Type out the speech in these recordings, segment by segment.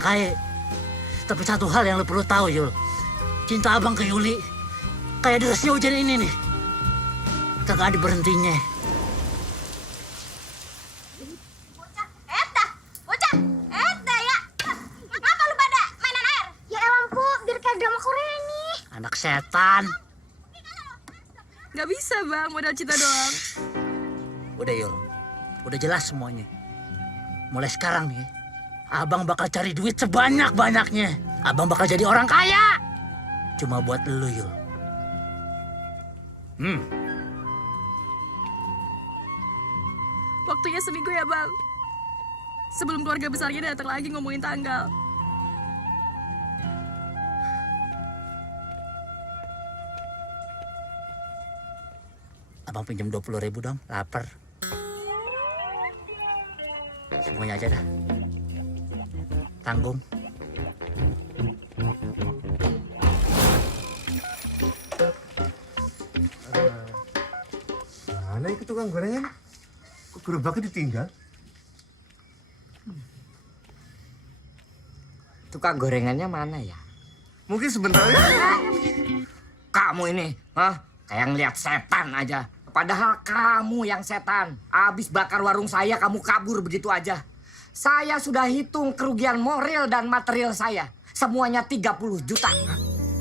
Kayak, tapi satu hal yang lo perlu tahu, Yul. Cinta abang ke Yuli, kayak derasnya hujan ini nih. Kagak ada berhentinya. Bocah, ya. Ngapa lu pada mainan air? Ya emang, Bu, biar kayak drama Korea nih. Anak setan. Gak bisa bang, modal cinta doang. Udah Yul, udah jelas semuanya. Mulai sekarang nih, abang bakal cari duit sebanyak-banyaknya. Abang bakal jadi orang kaya. Cuma buat lu, Yul. Waktunya seminggu ya bang. Sebelum keluarga besarnya datang lagi ngomongin tanggal. Abang pinjam 20.000 dong, lapar. Semuanya aja dah. Tanggung. Mana itu tukang gorengan? Kok gerobaknya ditinggal? Tukang gorengannya mana ya? Mungkin sebentar ya. Kamu ini, kayak ngeliat setan aja. Padahal kamu yang setan. Abis bakar warung saya, kamu kabur begitu aja. Saya sudah hitung kerugian moral dan material saya. Semuanya 30 juta.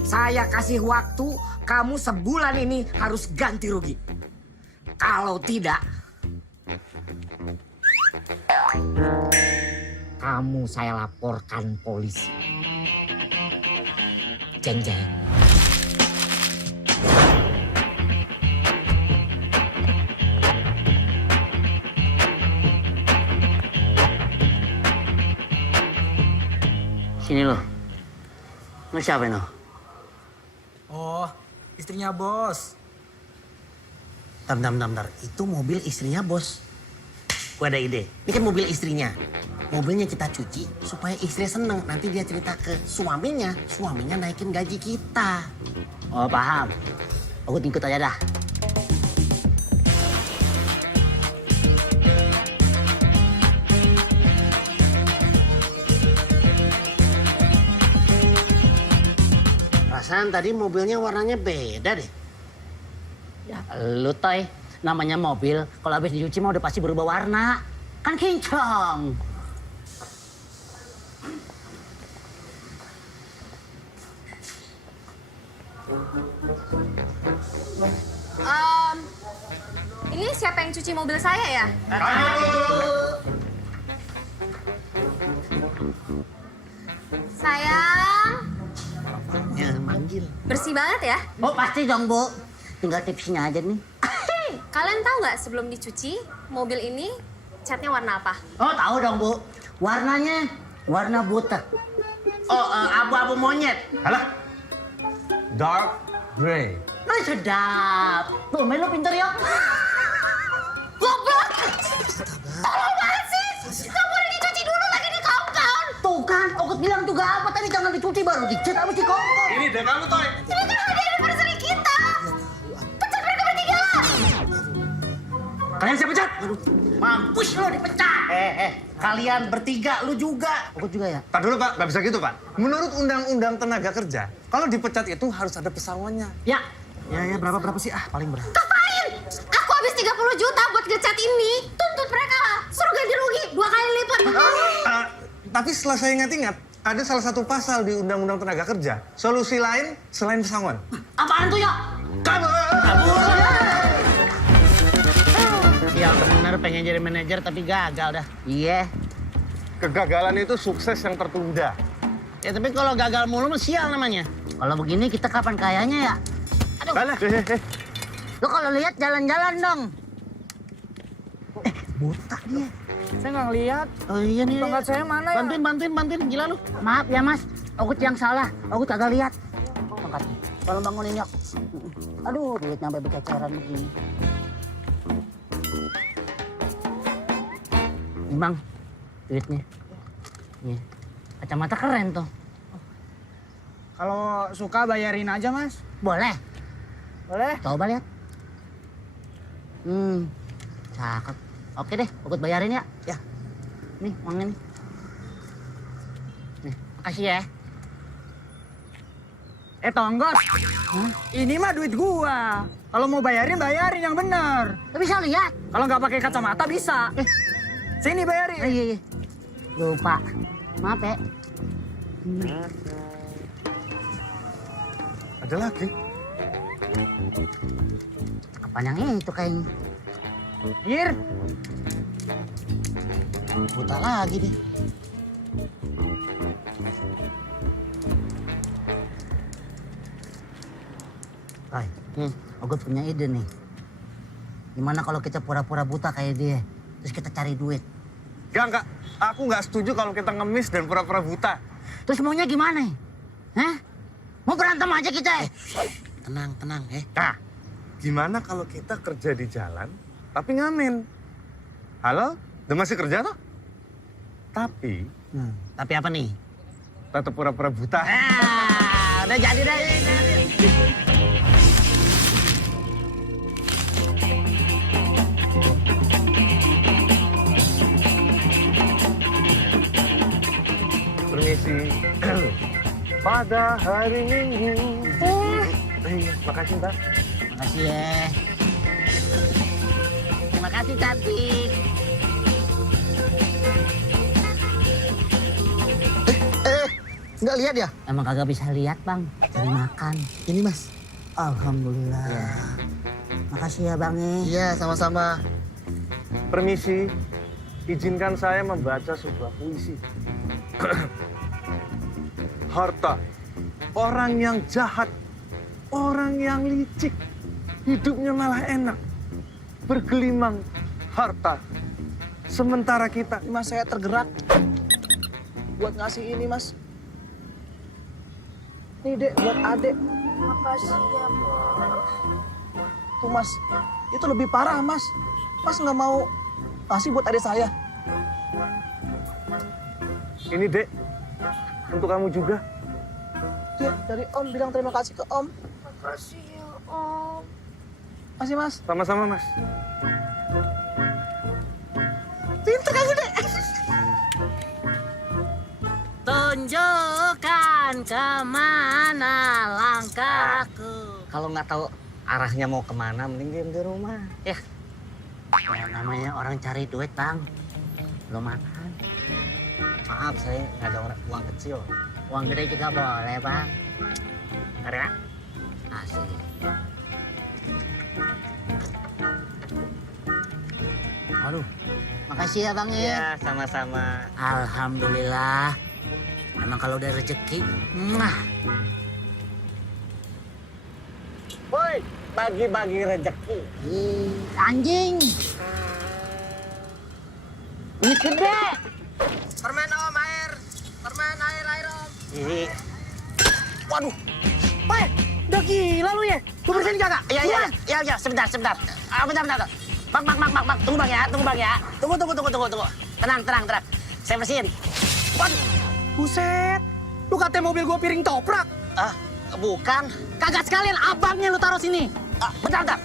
Saya kasih waktu, kamu sebulan ini harus ganti rugi. Kalau tidak, kamu saya laporkan polisi. Jeng jeng. Sini lo. Lu siapa no? Oh, istrinya bos. Bentar. Itu mobil istrinya bos. Gue ada ide. Ini kan mobil istrinya. Mobilnya kita cuci supaya istrinya seneng. Nanti dia cerita ke suaminya. Suaminya naikin gaji kita. Oh paham. Aku ikut aja dah. Perasaan tadi mobilnya warnanya beda deh. Ya lu toy. Namanya mobil, kalau habis dicuci mah udah pasti berubah warna. Kan kinclong. Ini siapa yang cuci mobil saya ya? Sayang, Ya manggil. bersih banget ya. Oh pasti dong bu. Tinggal tipsnya aja nih. Kalian tahu nggak sebelum dicuci mobil ini catnya warna apa? Oh tahu dong bu. Warnanya warna buta. Oh, abu-abu monyet. Alah. Dark gray. Oh sedap. Tuh main lo pinter ya. Goblok! Tolong banget sih! Nggak boleh dicuci dulu lagi di kompon! Tuh kan, aku bilang juga apa tadi jangan dicuci baru dicat habis dikompor. Ini deh kamu, Toy. Ini kan hadiah anniversary kita! Pecat mereka bertiga! Kalian siapa pecat? Mampus lo dipecat. Kalian bertiga, lu juga. Aku juga ya. Pak dulu, Pak. Nggak bisa gitu, Pak. Menurut Undang-Undang Tenaga Kerja, kalau dipecat itu harus ada pesangonnya. Ya. Ya, berapa sih? Paling berapa? Ngapain? Aku habis 30 juta buat ngecat ini. Tuntut mereka lah. Suruh ganti rugi 2 kali lipat. Tapi setelah saya ingat-ingat, ada salah satu pasal di Undang-Undang Tenaga Kerja. Solusi lain selain pesangon. Apaan tuh ya? Kabur! Ya bener pengen jadi manajer tapi gagal dah. Iya. Kegagalan itu sukses yang tertunda. Ya tapi kalau gagal mulu mah sial namanya. Kalau begini kita kapan kayanya ya? Aduh. Balah. Lo kalau lihat jalan-jalan dong. Buta dia. Saya nggak ngeliat. Oh iya nih. Tongkat saya mana ya? Bantuin. Gila lu. Maaf ya mas. Aku yang salah. Aku kagak lihat. Tongkatnya. Tolong bangunin yuk. Aduh duit nyampe berceceran begini. Ini bang. Duitnya. Nih. Kacamata keren tuh. Kalau suka bayarin aja, Mas. Boleh. Boleh? Coba lihat. Cakep. Oke deh, ikut bayarin ya. Ya. Nih, uangnya nih. Nih. Makasih ya. Tonggos. Ini mah duit gua. Kalau mau bayarin yang bener. Lu bisa lihat? Kalau nggak pakai kacamata bisa. Sini bayarin. Iya. Lupa. Maaf ya. Ada lagi? Apaan yang itu kayaknya? Ir, Buta lagi deh. Roy, gue punya ide nih. Gimana kalau kita pura-pura buta kayak dia, terus kita cari duit? Enggak. Aku nggak setuju kalau kita ngemis dan pura-pura buta. Terus maunya gimana? Hah? Mau berantem aja kita? Tenang. Nah, gimana kalau kita kerja di jalan, tapi ngamen? Halo? Udah masih kerja toh? Tapi, Tapi apa nih? tetap pura-pura buta. Udah jadi deh. Permisi. Pada hari Minggu. Iya, makasih Mbak. Makasih ya. Terima kasih cantik. Nggak lihat ya? Emang kagak bisa lihat bang, cari makan. Ini mas. Alhamdulillah. Makasih ya bang ya. Iya, sama-sama. Permisi. Izinkan saya membaca sebuah puisi. Harta. Orang yang jahat. Orang yang licik. Hidupnya malah enak. Bergelimang harta. Sementara kita... mas saya tergerak buat ngasih ini mas. Nih dek, buat adek. Makasih ya, Bos. Tuh mas, itu lebih parah mas. Mas nggak mau kasih buat adik saya. Ini dek. Untuk kamu juga. Dek, dari om bilang terima kasih ke om. Makasih ya, Om. Masih mas. Sama-sama mas. Pinter kamu dek. Tunjukkan kemana langkahku. Kalau nggak tahu arahnya mau kemana, mending diam di rumah. Ya, Ya, namanya orang cari duit bang. Belum makan. maaf saya nggak ada uang kecil. Uang gede juga boleh bang. Ntar ya. Asik. Aduh, makasih ya bang ya. Iya, sama-sama. Alhamdulillah. Emang kalau udah rezeki, Woi, bagi-bagi rezeki. anjing. Ini gede. Permen om, air. Permen air om. Ini. Waduh. Woi, udah gila lu ya. Gue bersihin kagak? Iya, sebentar. Bentar. Bang. Tunggu bang ya. Tunggu. Tenang. Saya bersihin. Waduh. Buset, lu katanya mobil gue piring toprak. Bukan. Kagak sekalian abangnya lu taruh sini. Bentar.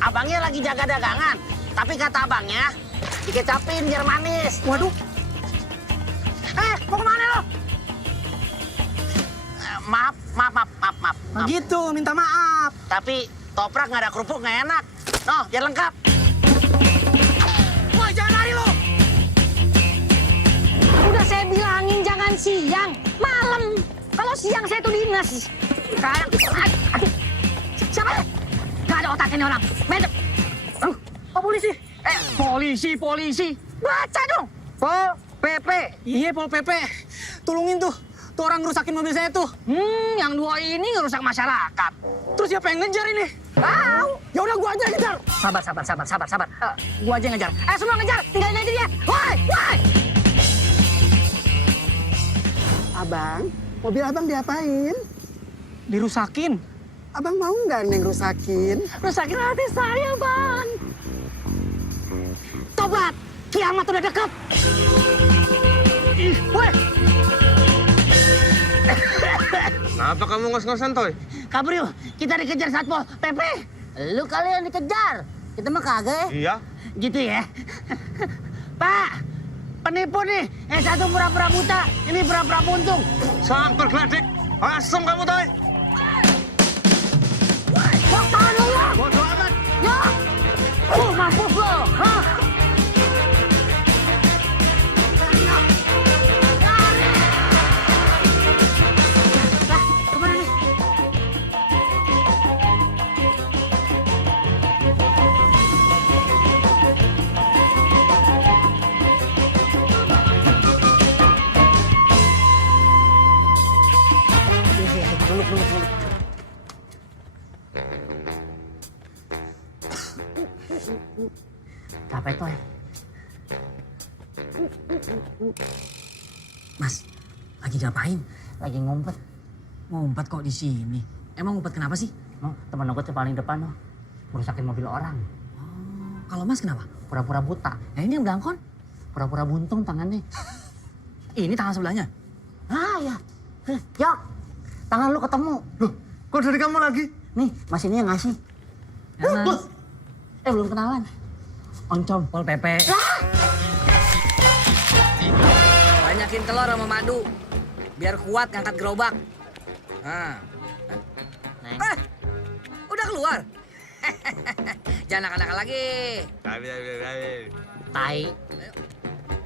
Abangnya lagi jaga dagangan. Tapi kata abangnya, dikecapin biar manis. Waduh. Mau kemana lu? Maaf. Nah, gitu, minta maaf. Tapi toprak nggak ada kerupuk nggak enak. Noh, biar lengkap. Woi, jangan lari lu. Udah saya bilangin jangan siang, malam. Kalau siang saya tuh dinas. Kayak, aduh, siapa? Nggak ada otak ini orang. Medep. Oh, polisi. Polisi. Baca dong. Pol PP. Iya, Pol PP. Tolongin tuh orang ngerusakin mobil saya tuh. Yang dua ini ngerusak masyarakat. Terus siapa yang ngejar ini? Tahu. Ya udah gua aja yang ngejar. Sabar. Gua aja yang ngejar. Semua ngejar. Tinggalin aja dia. Woi. Abang, mobil abang diapain? Dirusakin. Abang mau nggak Neng rusakin? Rusakin hati saya, Bang. Tobat. Kiamat udah deket. Woi, Kenapa kamu ngos-ngosan, Toy? Kabur yuk, kita dikejar Satpol PP. Lu kali yang dikejar. Kita mah kagak ya. Iya. Gitu ya. Pak, Penipu nih. Yang satu pura-pura buta, ini pura-pura buntung. Samper geledek. Asem kamu, Toy. Yok, tahan lo, Yok. Bodoh amat. Yok. Mampus lo. Hah? Lah, kemana nih? Capek Toy. Mas, lagi ngapain? Lagi ngumpet. Ngumpet kok di sini? Emang ngumpet kenapa sih? No, teman aku tuh paling depan no. Merusakin mobil orang. Kalau Mas kenapa? Pura-pura buta. Nah ini yang belangkon. Pura-pura buntung tangannya. Ini tangan sebelahnya. Ah ya. Yok. Tangan lu ketemu. Loh, kok dari kamu lagi? Nih, Mas ini yang ngasih. Ya, Mas. Belum kenalan. Oncom. Pol PP. Banyakin telur sama madu. Biar kuat ngangkat gerobak. Nah. Neng. Udah keluar? Jangan nakal-nakal lagi. Tai.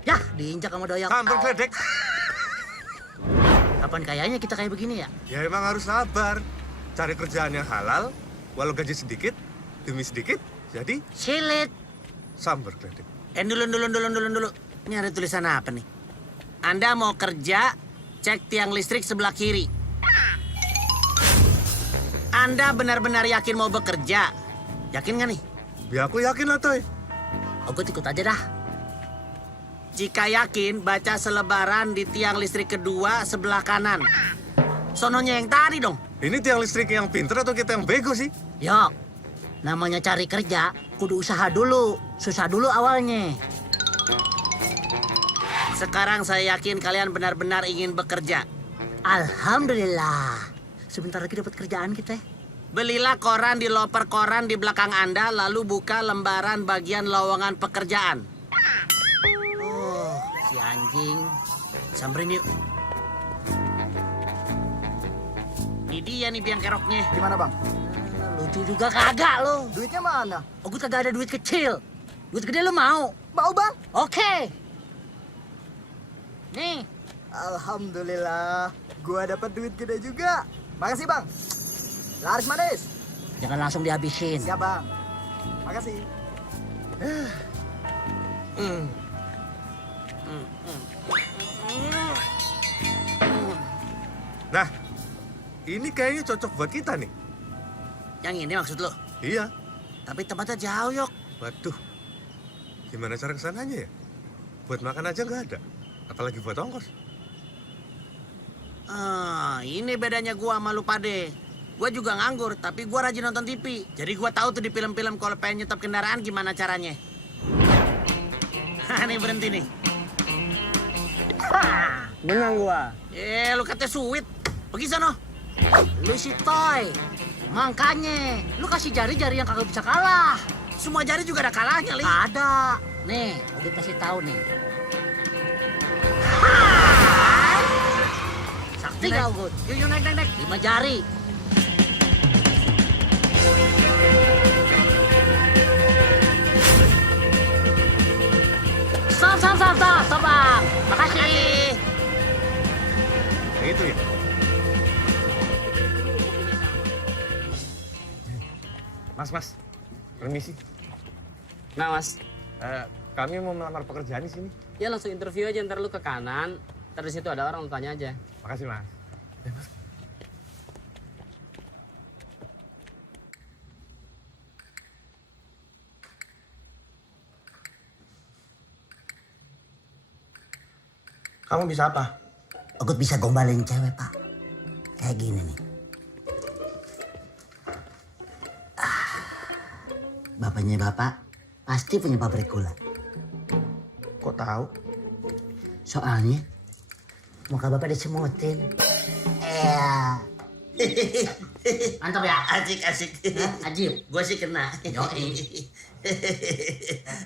Yah, diinjak sama doyok. Samper geledek. Kapan kayaknya kita kayak begini ya? Ya emang harus sabar. Cari kerjaan yang halal, walau gaji sedikit, demi sedikit, jadi Silit. samper geledek. Dulu. Ini ada tulisan apa nih? Anda mau kerja, cek tiang listrik sebelah kiri. Anda benar-benar yakin mau bekerja? Yakin nggak nih? Ya aku yakin lah, Toy. Aku ikut aja dah. Jika yakin, baca selebaran di tiang listrik kedua sebelah kanan. Sononya yang tadi dong. Ini tiang listrik yang pinter atau kita yang bego sih? Yok. Namanya cari kerja, kudu usaha dulu. Susah dulu awalnya. Sekarang saya yakin kalian benar-benar ingin bekerja. Alhamdulillah. Sebentar lagi dapat kerjaan kita. Belilah koran di loper koran di belakang Anda, lalu buka lembaran bagian lowongan pekerjaan. Oh, si anjing. Samperin yuk. Ini dia nih biang keroknya. Gimana bang? Lucu juga kagak lo. Duitnya mana? Aku kagak ada duit kecil. Duit gede lo mau? Mau bang? Oke. Nih. Alhamdulillah, gua dapat duit gede juga. Makasih bang. Laris manis. Jangan langsung dihabisin. Siap bang. Makasih. Nah, ini kayaknya cocok buat kita nih. Yang ini maksud lo? Iya. Tapi tempatnya jauh, Yok. Waduh, gimana cara kesananya ya? Buat makan aja nggak ada, apalagi buat ongkos. Ini bedanya gua sama lu pade. Gua juga nganggur, tapi gua rajin nonton TV. Jadi gua tahu tuh di film-film kalau pengen nyetop kendaraan gimana caranya. Nih berhenti nih. Menang gua. Lu katanya sweet. Pergi sana. Lu si Toy. Makanya, lu kasih jari-jari yang kagak bisa kalah. Semua jari juga ada kalahnya, Li. Ada. Nih, aku kasih tahu nih. Sakti Naik. kau, Gut. Yuk, naik. 5 jari. Stop, Bang. Makasih. Yang itu ya? Mas, permisi. Nah mas, Kami mau melamar pekerjaan di sini. ya langsung interview aja, ntar lu ke kanan, ntar di situ ada orang, lu tanya aja. Makasih, Mas. Kamu bisa apa? Aku bisa gombalin cewek, Pak. Kayak gini nih. Bapaknya Bapak pasti punya pabrik gula. Kok tahu? Soalnya muka Bapak disemutin. Mantap ya? Asik. Ajib. Gua sih kena.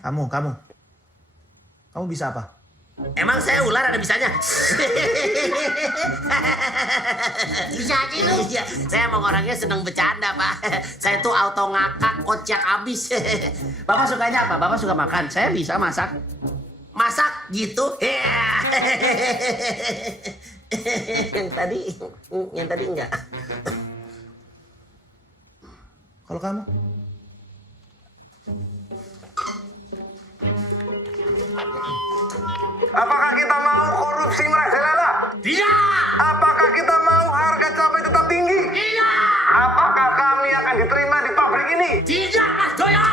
Kamu bisa apa? Emang saya ular ada bisanya? Bisa aja lu. Iya, saya emang orangnya seneng bercanda, Pak. Saya tuh auto ngakak, kocak abis. Bapak sukanya apa? Bapak suka makan? Saya bisa masak. Masak gitu? Yang tadi enggak. Kalau kamu? Apakah kita mau korupsi merajalela? Tidak. Apakah kita mau harga cabai tetap tinggi? Tidak. Apakah kami akan diterima di pabrik ini? Tidak, Mas Doyo.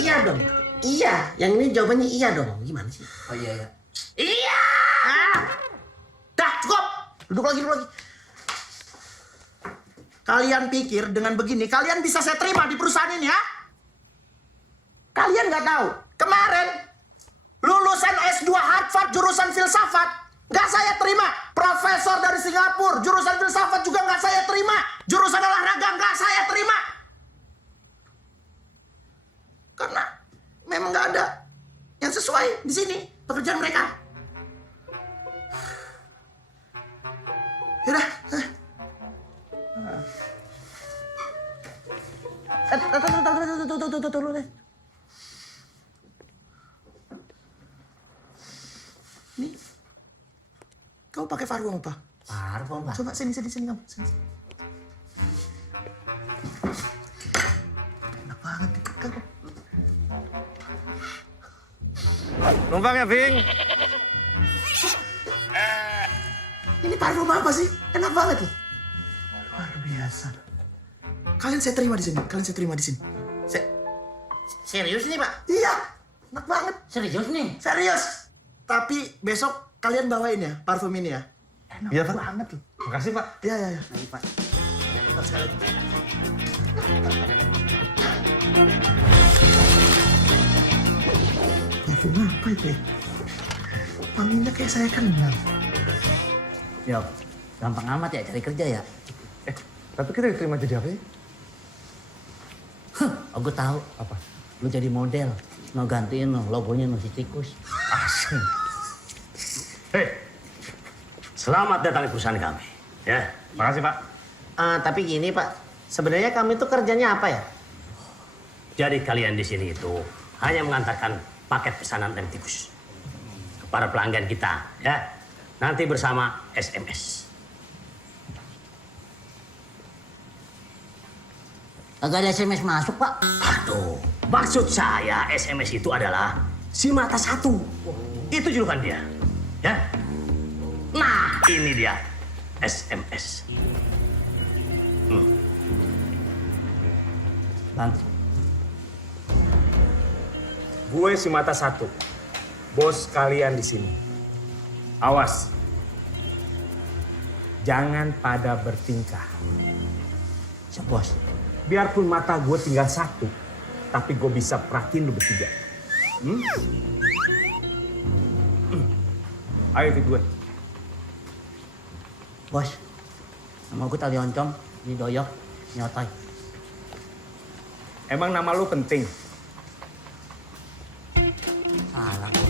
Iya dong. Iya. Yang ini jawabannya iya dong. Gimana sih? Oh iya ya. Iya. Dah cukup. Duduk lagi. Kalian pikir dengan begini kalian bisa saya terima di perusahaan ini ya? Kalian nggak tahu. Kemarin lulusan S2 Harvard jurusan filsafat nggak saya terima. Profesor dari Singapura jurusan filsafat juga nggak saya terima. Jurusan olahraga nggak saya terima. Karena memang nggak ada yang sesuai di sini pekerjaan mereka. Yaudah. Tunggu deh. Nih, kau pakai parfum apa? Parfum, Pak. Coba sini kamu. Sini. Enak banget. Kamu. Numpang ya, Ving. Ini parfum apa sih? Enak banget loh. Luar biasa. Kalian saya terima di sini. Serius nih, Pak? Iya, enak banget. Serius nih? Serius. Tapi besok kalian bawain ya parfum ini ya. Enak Iya, Pak. banget loh. Makasih, Pak. Iya. Nanti, Pak. Bentar sekali. Parfum apa itu ya? Wanginya kayak saya kenal. Yo, gampang amat ya cari kerja ya. Tapi kita diterima jadi apa ya? Oh, gue tahu. Apa? Lu jadi model. Mau gantiin logonya si tikus. Asing. Hei, selamat datang di perusahaan kami. Ya, Makasih, Pak. Tapi gini Pak, sebenarnya kami itu kerjanya apa ya? jadi kalian di sini itu hanya mengantarkan paket pesanan rem tikus kepada pelanggan kita, ya. Nanti bersama SMS. Agak ada SMS masuk, Pak. Aduh, maksud saya SMS itu adalah si mata satu. Itu julukan dia, ya. Nah, ini dia SMS. Bang, Gue si mata satu, bos kalian di sini. Awas, jangan pada bertingkah. siap bos. Biarpun mata gue tinggal satu, tapi gue bisa perhatiin lu bertiga. Ayo ikut gue. Bos, nama gue tali oncom, ini doyok, nyotai. Emang nama lu penting? Salah, bos.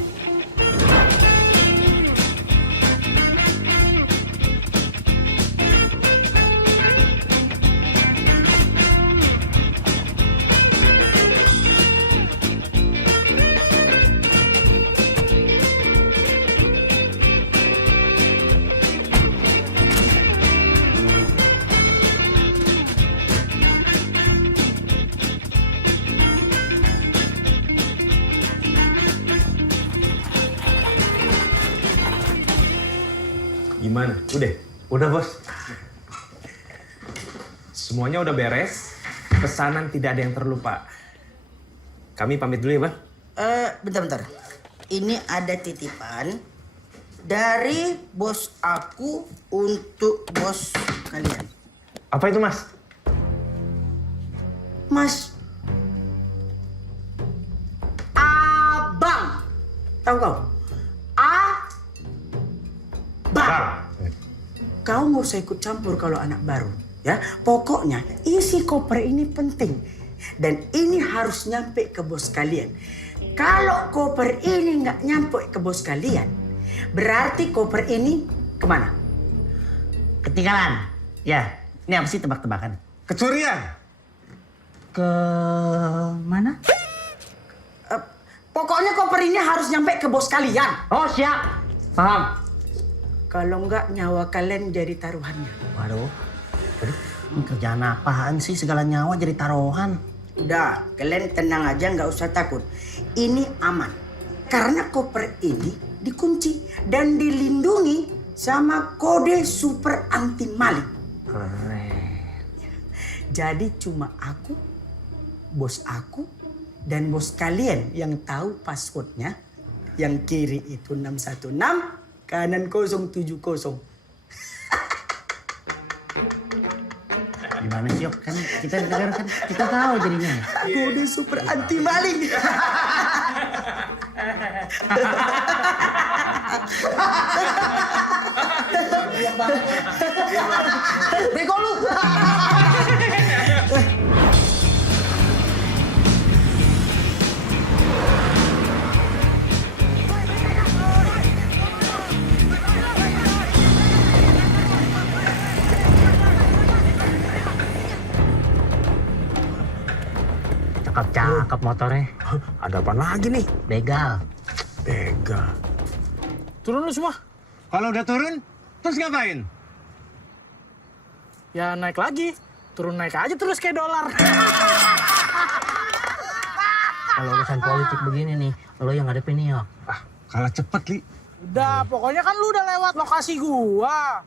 Gimana? Udah, Bos. Semuanya udah beres. Pesanan tidak ada yang terlupa. Kami pamit dulu ya, Bang. Bentar. Ini ada titipan dari bos aku untuk bos kalian. Apa itu, Mas? Mas, abang, tahu kau? Abang. Kau nggak usah ikut campur kalau anak baru, ya. Pokoknya isi koper ini penting dan ini harus nyampe ke bos kalian. Kalau koper ini nggak nyampe ke bos kalian, Berarti koper ini kemana? Ketinggalan. Ya, ini apa sih tebak-tebakan? Kecurian. Ke mana? Pokoknya koper ini harus nyampe ke bos kalian. Oh, siap. Paham. Kalau enggak nyawa kalian jadi taruhannya. Waduh. Ini kerjaan apaan sih segala nyawa jadi taruhan? Udah, kalian tenang aja, nggak usah takut. Ini aman. Karena koper ini dikunci dan dilindungi sama kode super anti maling. Keren. Jadi cuma aku, bos aku, dan bos kalian yang tahu passwordnya. Yang kiri itu 616, kanan 070. Gimana sih, Yok? Kan kita dengar kan kita tahu jadinya. Kode super anti maling. Bego lu. Cakep motornya. Ada apa lagi nih? Begal. Begal. Turun lu semua. Kalau udah turun, terus ngapain? Ya naik lagi. Turun naik aja terus kayak dolar. Kalau urusan politik begini nih, lo yang ngadepin nih, Yok. Kalah cepet, Li. Udah, pokoknya kan lu udah lewat lokasi gua.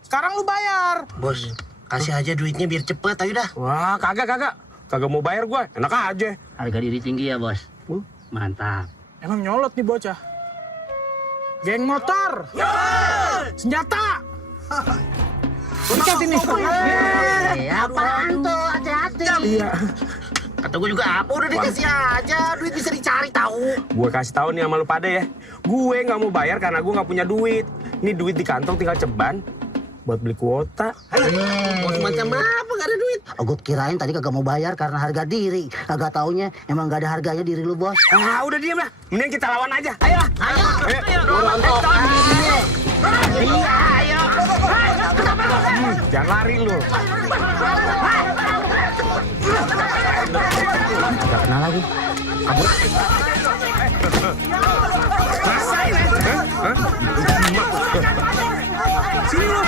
Sekarang lu bayar. Bos, kasih aja duitnya biar cepet, ayo dah. Wah, kagak. Kagak mau bayar gue, enak aja. Harga diri tinggi ya, Bos. Mantap. Emang nyolot nih bocah. Geng motor. Senjata. Pencet ini. Apaan tuh? Hati-hati. Iya. Kata gue juga apa, udah dikasih aja. Duit bisa dicari tahu. Gue kasih tahu nih sama lu pada ya. Gue nggak mau bayar karena gue nggak punya duit. Ini duit di kantong tinggal ceban buat beli kuota. Bos macam apa gak ada duit? Oh, gue kirain tadi kagak mau bayar karena harga diri. Kagak taunya emang gak ada harganya diri lu, Bos. Ah, udah diem lah. Mending kita lawan aja. Ayo lah. Ayo. Iya, ayo. Jangan lari lu. Gak kenal lagi. Kabur. Rasain ya. Sini lu.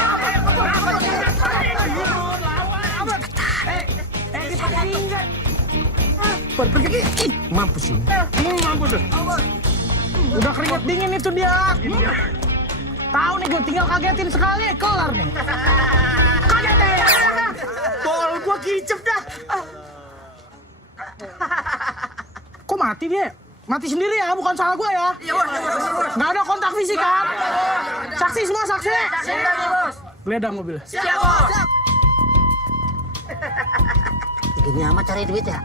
Pergi. Mampus lu. Mampus lu. Udah keringet dingin itu dia. Tahu nih gue tinggal kagetin sekali, kelar nih. Kagetin. Bol gue kicep dah. Kok mati dia? Mati sendiri ya, bukan salah gue ya. Iya, Bos. Nggak ada kontak fisik kan? Saksi semua, saksi. Siap, Bos. Geledah mobil. Siap, Bos. Gini amat cari duit ya.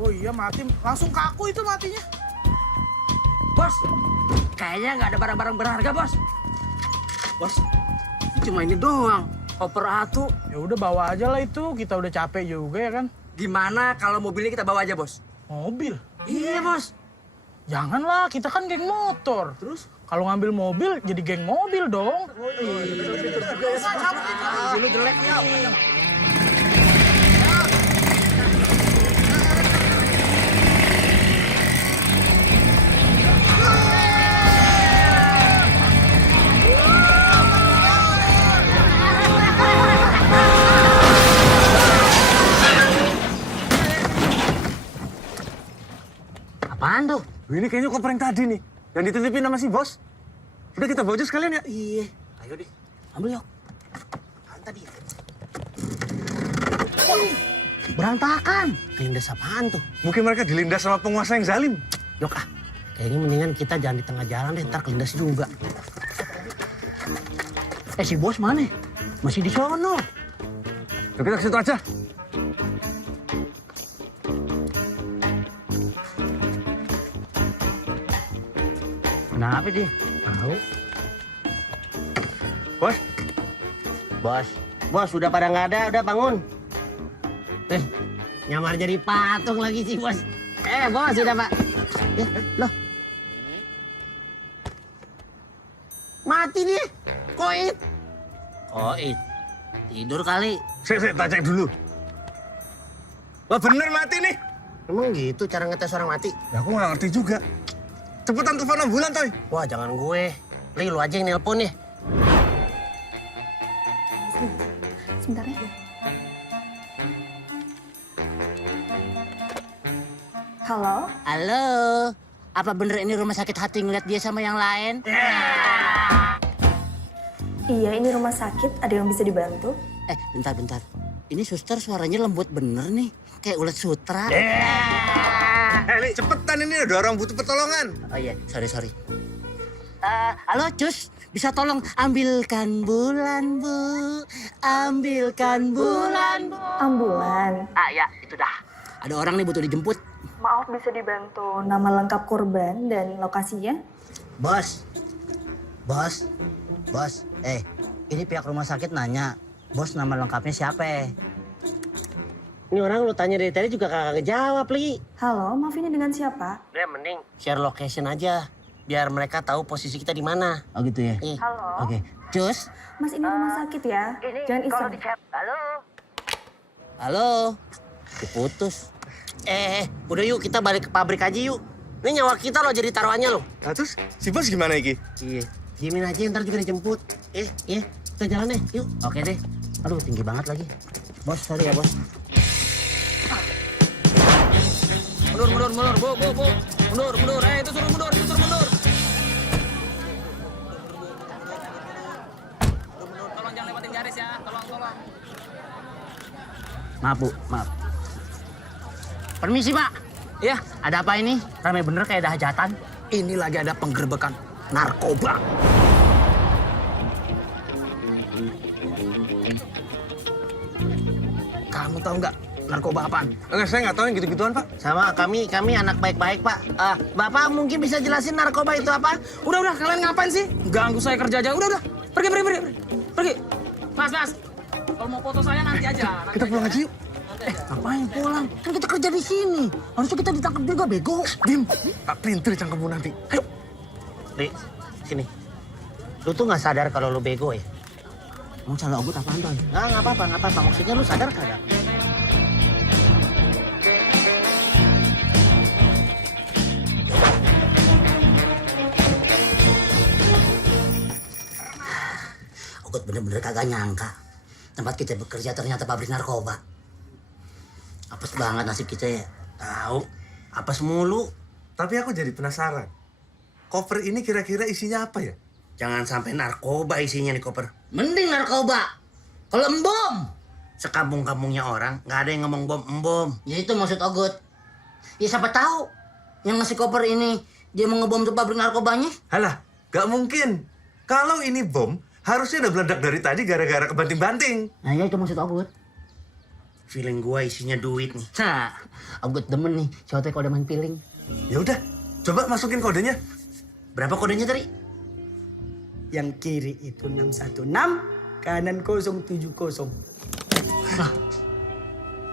Oh iya, mati. Langsung kaku itu matinya. Bos, kayaknya nggak ada barang-barang berharga, Bos. Bos, cuma ini doang. Koper atu. Ya udah bawa aja lah itu, kita udah capek juga ya kan. Gimana kalau mobilnya kita bawa aja, Bos? Mobil? Iya, Bos. Janganlah, kita kan geng motor. Terus? Kalau ngambil mobil, jadi geng mobil dong. Mobil lu jelek nih. Apaan tuh? Ini kayaknya koper yang tadi nih. Yang dititipin sama si Bos. Udah kita bawa aja sekalian ya. Iya. Ayo deh, ambil Yok. Tadi. Berantakan. Kelindas apaan tuh? Mungkin mereka dilindas sama penguasa yang zalim. Yok kayaknya mendingan kita jangan di tengah jalan deh, ntar kelindas juga. Si Bos mana? Masih di sono. Yuk kita ke situ aja. Kenapa dia? Tahu. Bos. Bos, udah pada nggak ada, udah bangun. Nyamar jadi patung lagi sih, Bos. Bos, udah, Pak. Loh, Mati nih. Koit. Koit. Tidur kali. Saya tak cek dulu. Wah bener mati nih. Emang gitu cara ngetes orang mati? Ya aku nggak ngerti juga. Cepetan telepon ambulan, Toy. Wah jangan gue. Li, lu aja yang nelpon nih. Sebentar ya. Halo? Halo. Apa bener ini rumah sakit hati ngeliat dia sama yang lain? Iya, ini rumah sakit. Ada yang bisa dibantu? Bentar. Ini suster suaranya lembut bener nih. Kayak ulet sutra. Li, cepetan ini ada orang butuh pertolongan. Oh iya, sorry. Halo, Cus. Bisa tolong ambilkan bulan, Bu. Ambilkan bulan, Bu. Ambulan. Ya, itu dah. Ada orang nih butuh dijemput. Maaf, bisa dibantu nama lengkap korban dan lokasinya? Bos. Ini pihak rumah sakit nanya, bos nama lengkapnya siapa? Ini orang lu tanya dari tadi juga kagak ngejawab, Li. Halo, maaf ini dengan siapa? Udah mending share location aja. Biar mereka tahu posisi kita di mana. Oh gitu ya? Halo? Oke. Cus. Mas, ini rumah sakit ya? Jangan iseng. Halo. Diputus. Udah yuk kita balik ke pabrik aja yuk. Ini nyawa kita loh jadi taruhannya loh. Nah, terus si bos gimana Iki? Iya. Diemin aja ntar juga dijemput. Iya. Kita jalan deh, yuk. Oke deh. Aduh, tinggi banget lagi. Bos, sorry ya, Bos. Mundur, Bu. Mundur. Itu suruh mundur. Tolong jangan lewatin garis ya, tolong. Maaf, Bu. Maaf. Permisi, Pak. Ya, Ada apa ini? Ramai bener kayak ada hajatan. ini lagi ada penggerbekan narkoba. Kamu tahu nggak narkoba apaan? Enggak, saya nggak tahu yang gitu-gituan, Pak. Sama kami anak baik-baik, Pak. Bapak mungkin bisa jelasin narkoba itu apa? Udah, kalian ngapain sih? Ganggu saya kerja aja. Udah. Pergi. Mas. Kalau mau foto saya nanti aja. Kita pulang aja yuk. Ngapain pulang? Kan kita kerja di sini. Harusnya kita ditangkap juga, bego. Dim, tak printer cangkemmu nanti. Ayo. Li, sini. Lu tuh nggak sadar kalau lu bego ya? Mau salah ogut apaan, Ton? Nggak apa-apa. Maksudnya lu sadar kagak? Ogut bener-bener kagak nyangka. Tempat kita bekerja ternyata pabrik narkoba. Apes banget nasib kita ya. Tahu, apes mulu. Tapi aku jadi penasaran. Koper ini kira-kira isinya apa ya? Jangan sampai narkoba isinya nih koper. Mending narkoba. Kalau embom. Sekampung-kampungnya orang, nggak ada yang ngomong bom. Ya itu maksud Ogut. Ya siapa tahu yang ngasih koper ini dia mau ngebom tuh pabrik narkobanya. Halah, gak mungkin. Kalau ini bom, harusnya udah meledak dari tadi gara-gara kebanting-banting. Nah ya itu maksud Ogut. Feeling gua isinya duit nih. Nah, Ogut demen nih cowoknya kalau udah main feeling. Ya udah, coba masukin kodenya. Berapa kodenya tadi? Yang kiri itu 616, kanan 070.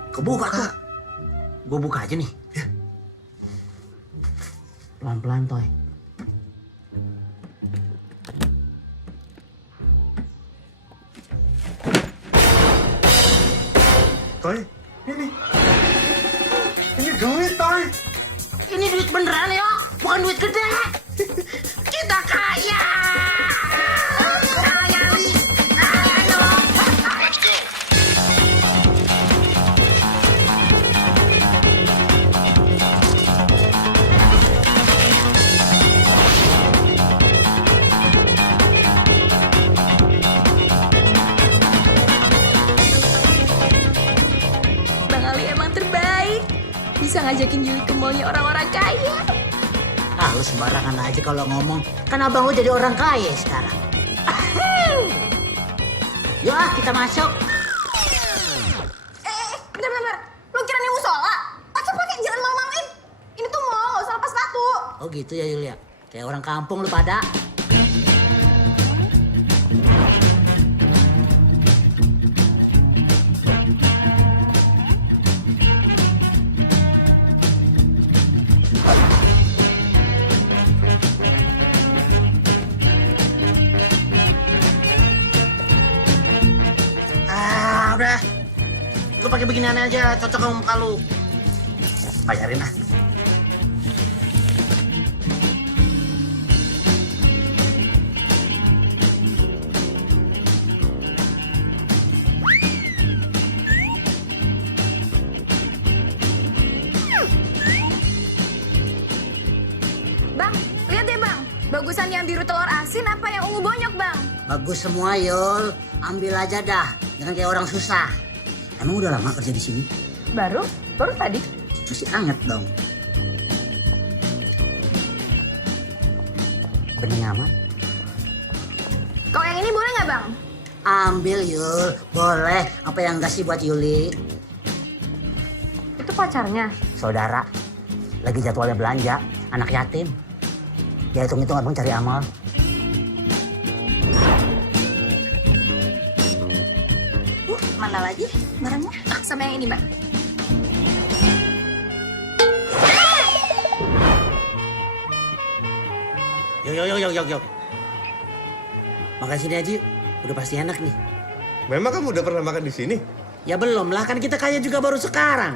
Kebuka tuh. Gua buka aja nih. Ya. Pelan-pelan, Toy. Toy, ini duit, Toy. Ini duit beneran ya, bukan duit gede. Kita kaya. Kaya nih, kaya dong. Let's go. Bang Ali emang terbaik. Bisa ngajakin Juli ke mallnya orang-orang kaya. Ah, lu sembarangan aja kalau ngomong. Kan abang lu jadi orang kaya sekarang. Yuk ah, kita masuk. Bentar. Lu kira ini musola? Pakai, jangan malu-maluin. Ini tuh mall, nggak usah lepas sepatu. Oh gitu ya Yulia. Kayak orang kampung lu pada. Lu pakai beginian aja, cocok sama muka lu. Bayarin ah. Bang, lihat deh bang. Bagusan yang biru telur asin apa yang ungu bonyok bang? Bagus semua, Yul. Ambil aja dah. Jangan kayak orang susah. Emang udah lama kerja di sini? Baru tadi. Masih anget dong. Bening amat. Kalau yang ini boleh nggak bang? Ambil, Yul. Boleh. Apa yang enggak sih buat Yuli? Itu pacarnya. Saudara. Lagi jadwalnya belanja. Anak yatim. Ya hitung-hitung abang cari amal. Mana lagi barangnya? Sama yang ini mbak. Yuk. Makan sini aja yuk. Udah pasti enak nih. Memang kamu udah pernah makan di sini? Ya belum lah, kan kita kaya juga baru sekarang.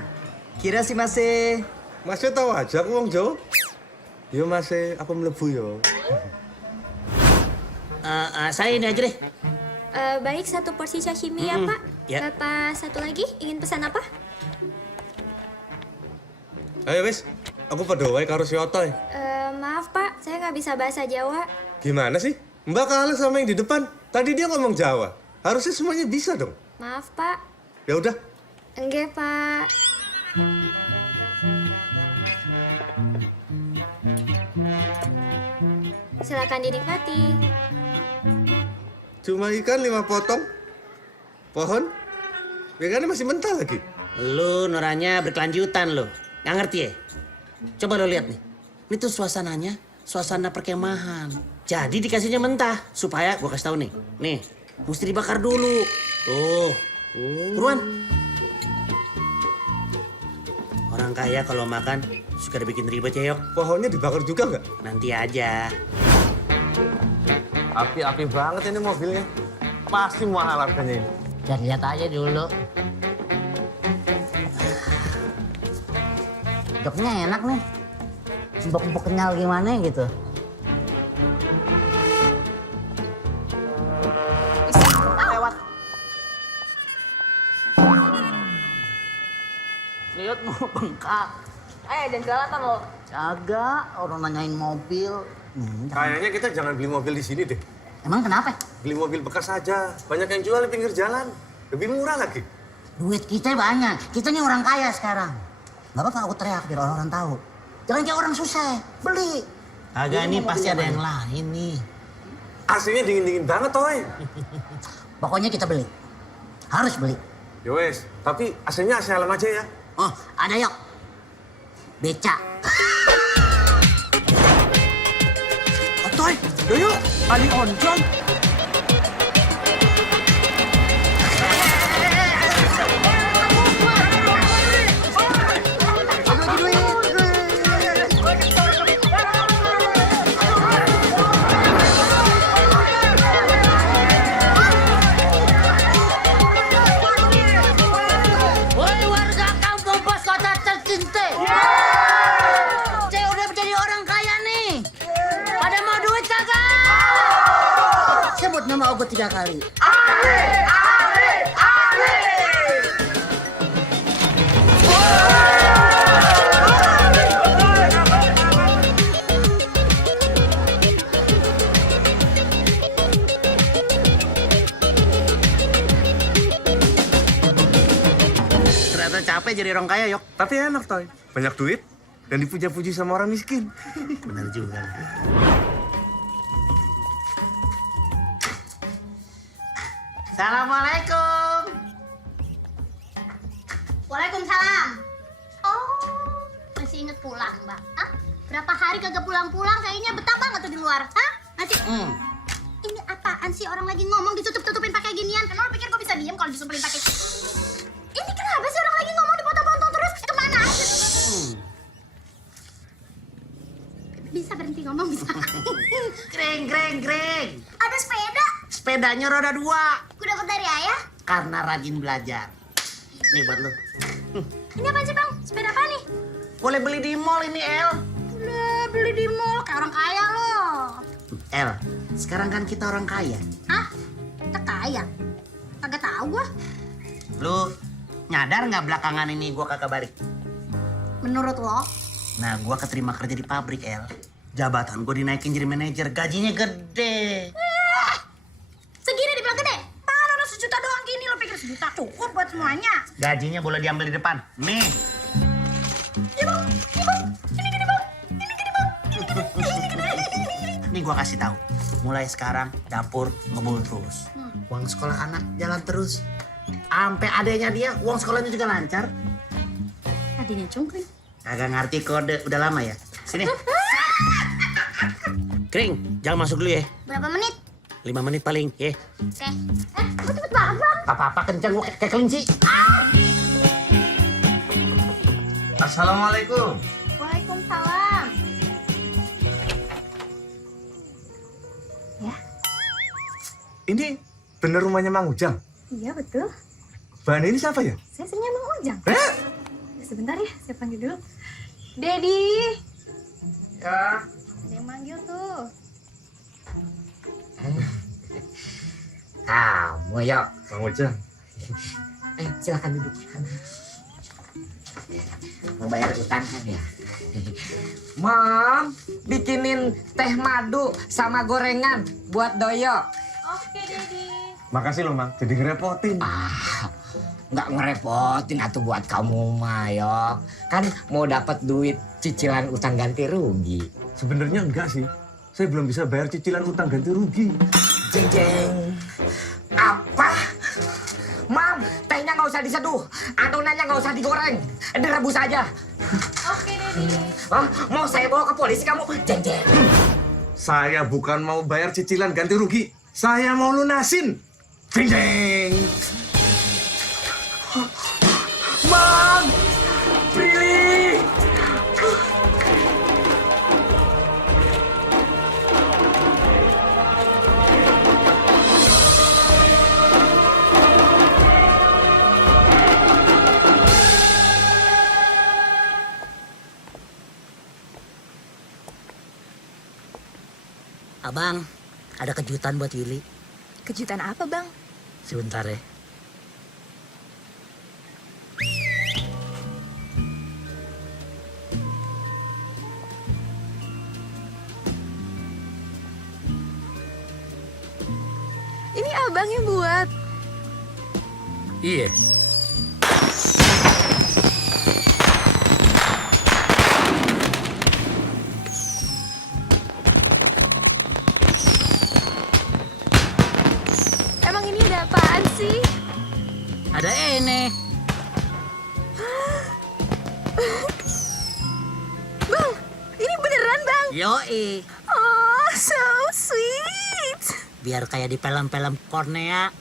Kira sih masih. Masih tahu aja aku wong Jawa. Yo masih, aku melebu yo. Saya ini aja deh. Baik, 1 porsi sashimi ya, Pak. Ya. Bapak satu lagi, ingin pesan apa? Ayo wis, aku pada wae karo si Otoy. Maaf, Pak. Saya nggak bisa bahasa Jawa. Gimana sih? Mbak kalah sama yang di depan. Tadi dia ngomong Jawa. Harusnya semuanya bisa dong. Maaf, Pak. Ya udah. Enggak, Pak. Silakan dinikmati. Cuma ikan 5 potong. Pohon. Ikannya masih mentah lagi. Lu noranya berkelanjutan lu. Nggak ngerti ya? Coba lu lihat nih. Ini tuh suasananya, suasana perkemahan. Jadi dikasihnya mentah. Supaya gua kasih tahu nih. Nih, mesti dibakar dulu. Tuh. Buruan. Orang kaya kalau makan suka dibikin ribet ya, Yok. Pohonnya dibakar juga nggak? Nanti aja. Api-api banget ini mobilnya. Pasti mahal harganya ini. Jangan lihat aja dulu. Joknya enak nih. Empuk-empuk kenyal gimana gitu. Lewat. Lihat mau bengkak. Jangan kelewatan lo. Kagak, orang nanyain mobil. Kayaknya kita jangan beli mobil di sini deh. Emang kenapa? Beli mobil bekas aja. Banyak yang jual di pinggir jalan. Lebih murah lagi. Duit kita banyak. Kita nih orang kaya sekarang. Gak apa-apa aku teriak biar orang tahu. Jangan kayak orang susah. Beli. Agak nih pasti ada yang lain nih. AC-nya dingin-dingin banget, Toy. Pokoknya kita beli. Harus beli. Yowes, tapi AC-nya AC alam aja ya. Oh, ada Yok. Beca. Otoy, yuk, Ali oncom. Woi warga kampung Pos Kota tercinta. Saya udah menjadi orang kaya nih. Pada mau duit kagak? Sebut nama aku 3 kali. Ternyata capek jadi orang kaya, Yok. Tapi enak, Toy. Banyak duit dan dipuja-puji sama orang miskin. Bener juga. Assalamualaikum. Waalaikumsalam. Oh, masih inget pulang, Mbak? Hah? Berapa hari kagak pulang-pulang, kayaknya betah banget tuh di luar. Hah? Nanti, ini apaan sih orang lagi ngomong ditutup-tutupin pakai ginian? Emang lo pikir gue bisa diem kalau disumpelin pakai... Ini kenapa sih orang lagi ngomong dipotong-potong terus? Kemana aja? Bisa berhenti ngomong, bisa. Greng. Ada sepeda. Sepedanya roda 2. Gue dapet dari ayah. Karena rajin belajar. Nih buat lu. Ini apa sih bang? Sepeda apa nih? Boleh beli di mall ini, El. Udah beli di mall kayak orang kaya loh. El, sekarang kan kita orang kaya. Hah? Kita kaya? Kagak tahu gua. Lu nyadar nggak belakangan ini gua kagak balik? Menurut lo? Nah, gua keterima kerja di pabrik, El. Jabatan gua dinaikin jadi manajer, gajinya gede. Segini dibilang gede? Mana orang 1 juta doang gini, lo pikir 1 juta cukup buat semuanya? Gajinya boleh diambil di depan. Nih. Iya bang, iya bang, ini gede bang, ini gede bang. Nih gua kasih tahu. Mulai sekarang dapur ngebul terus. Uang sekolah anak jalan terus. Sampai adanya dia uang sekolahnya juga lancar. Adanya cungkring. Kagak ngerti kode, udah lama ya. Sini. Kring, jangan masuk dulu ya. Berapa menit? 5 menit paling, ya. Oke. Lo cepet banget bang. Apa-apa kencang gua kayak kelinci. Assalamualaikum. Waalaikumsalam. Ya, Ini bener rumahnya Mang Ujang? Iya betul. Mbak ini siapa ya? Saya istrinya Bang Ujang. Sebentar ya, saya panggil dulu. Dedi. Ya. Ada yang manggil tuh. Kamu yuk. Mang Ujang. Silakan duduk. Mau bayar utang kan ya? Mam, bikinin teh madu sama gorengan buat Doyo. Oke, Dedi. Makasih loh, Mang. Jadi ngerepotin. Nggak ngerepotin atuh buat kamu mah, Yok. Kan mau dapat duit cicilan utang ganti rugi. Sebenarnya enggak sih. Saya belum bisa bayar cicilan utang ganti rugi. Jeng jeng. Apa? Mam, tehnya nggak usah diseduh, adonannya nggak usah digoreng, direbus aja. Oke, Dedi. Mau saya bawa ke polisi kamu? Jeng jeng. Saya bukan mau bayar cicilan ganti rugi. Saya mau lunasin. Jeng jeng. Mam, Prilly. Abang, ada kejutan buat Yuli. Kejutan apa, Bang? Sebentar ya. Ini abang yang buat. Iya. Emang ini ada apaan sih? Ada ini. Bang, ini beneran, Bang? Yoi. Oh, so sweet. Biar kayak di film-film Korea.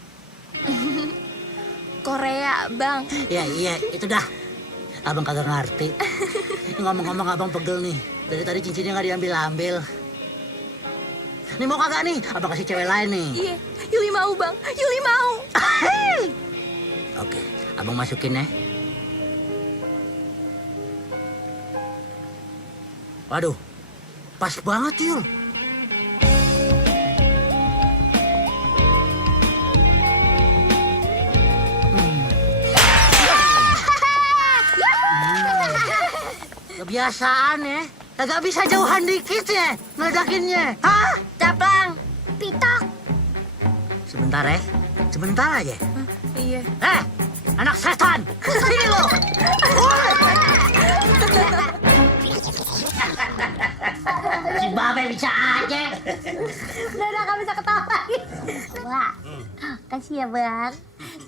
Korea, Bang. Iya, itu dah. Abang kagak ngerti. Ngomong-ngomong abang pegel nih. Dari tadi cincinnya nggak diambil-ambil. Nih mau kagak nih? Abang kasih cewek lain nih. Iya, Yuli mau, Bang. Yuli mau. Oke, abang masukin ya. Waduh, pas banget Yul. Kebiasaan ya, kagak bisa jauhan dikit ya ngeledakinnya. Hah? Caplang, pitok. Sebentar ya, sebentar aja. Iya. Anak setan, sini lo. Si Babe bisa aja. Udah gak bisa ketawa lagi. Wah, kasih ya bang.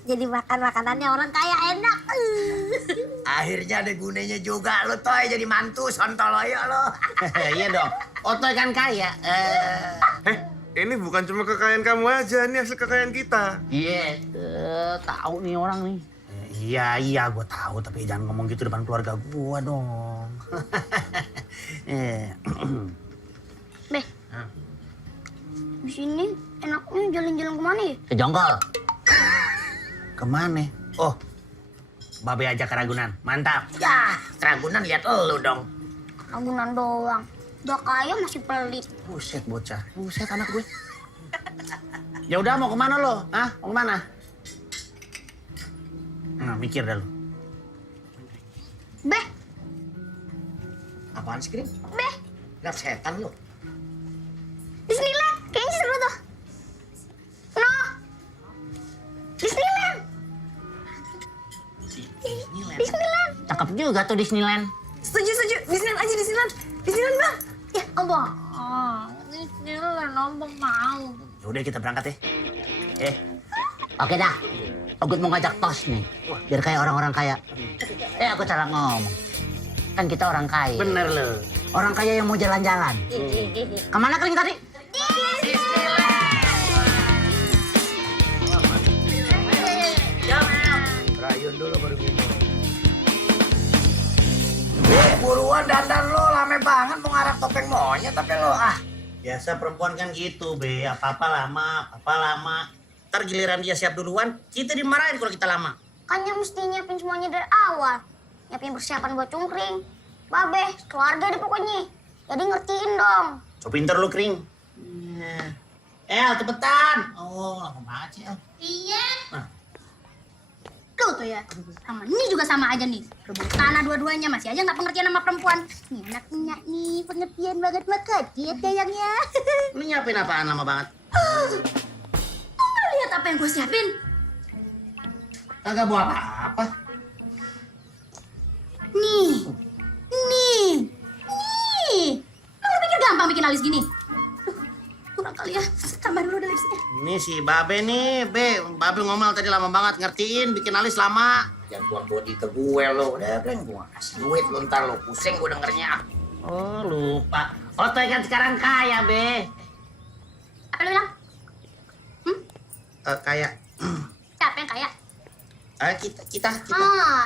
Jadi makan makanannya orang kaya enak. Akhirnya ada gunanya juga lo toy jadi mantu sontoloyo lo. Iya dong. Otoy kan kaya. Ini bukan cuma kekayaan kamu aja, ini hasil kekayaan kita. Iya. Tahu nih orang nih. Iya, gue tahu. Tapi jangan ngomong gitu depan keluarga gue dong. Beh, di sini enaknya jalan-jalan kemana ya? Ke Jonggol. Kemana? Oh, Babe aja ke Ragunan. Mantap. Ya, Ragunan lihat elu dong. Ragunan doang. Udah kaya masih pelit. Buset bocah. Buset anak gue. Ya udah mau kemana lo? Hah? Mau kemana? Nah, mikir dah lu. Beh, Apaan sih, Kring? beh. Lihat setan lo. Disneyland. Kayaknya seru tuh. No. Disneyland. Disneyland. Cakep juga tuh Disneyland. Setuju. Disneyland aja, Disneyland. Disneyland, Bang. Ya, abang. Disneyland, abang mau. Ya udah kita berangkat ya. Oke dah. Ogut mau ngajak tos nih. Biar kayak orang-orang kaya. Aku salah ngomong. Kan kita orang kaya. Bener lo. Orang kaya yang mau jalan-jalan. Kemana Kring tadi? Rayun dulu baru minum. Buruan dandan lo, lame banget mau ngarep topeng monyet tapi lo Biasa perempuan kan gitu, Be. Apa-apa lama. Ntar giliran dia siap duluan, kita dimarahin kalau kita lama. Kan yang mesti nyiapin semuanya dari awal. Nyiapin persiapan buat cungkring. Babe, keluarga deh pokoknya. Jadi ngertiin dong. So pinter lu, Kring. Cepetan. Oh, lama banget sih, El. Iya. Nah. Tuh ya. Sama ini juga sama aja nih. Rebut tanah dua-duanya masih aja nggak pengertian sama perempuan. Nih anaknya nih pengertian banget kaget kayaknya. Lu nyiapin apaan lama banget? Lihat apa yang gue siapin. Kagak bawa apa-apa. Nih. Lu pikir gampang bikin alis gini? Duh, kurang kali ya. Tambah dulu deh lipstiknya. Ini si Babe nih, Be. Babe ngomel tadi lama banget, ngertiin, bikin alis lama. Jangan buang body ke gue lo. Udah, Kring, gue kasih duit lo ntar lo. Pusing gue dengernya. Oh, lupa. Otoy kan sekarang kaya, Be. Apa lu bilang? Kayak Siapa yang kaya? kita.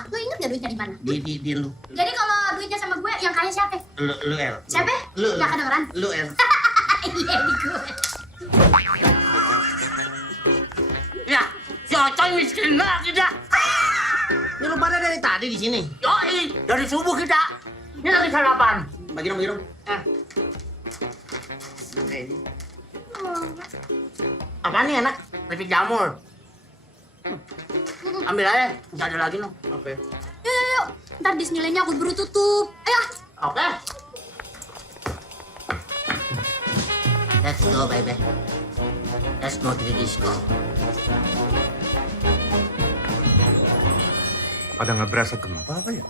Lu inget gak duitnya di mana? Di lu. Jadi kalau duitnya sama gue, yang kaya siapa? Lu El. Siapa? Lu. Gak kedengeran? Lu El. Iya, di gue. Ya, si Ocoy miskin lagi dah. Ini lu pada dari tadi di sini? Yoi, dari subuh kita. Ini lagi sarapan. Bagi dong. Apaan nih enak? Keripik jamur. Ambil aja, nggak ada lagi no. Oke. Yuk. Ntar Disneyland-nya aku buru tutup. Ayo. Oke. Let's go, baby. Let's go to the disco. Pada nggak berasa gempa apa ya?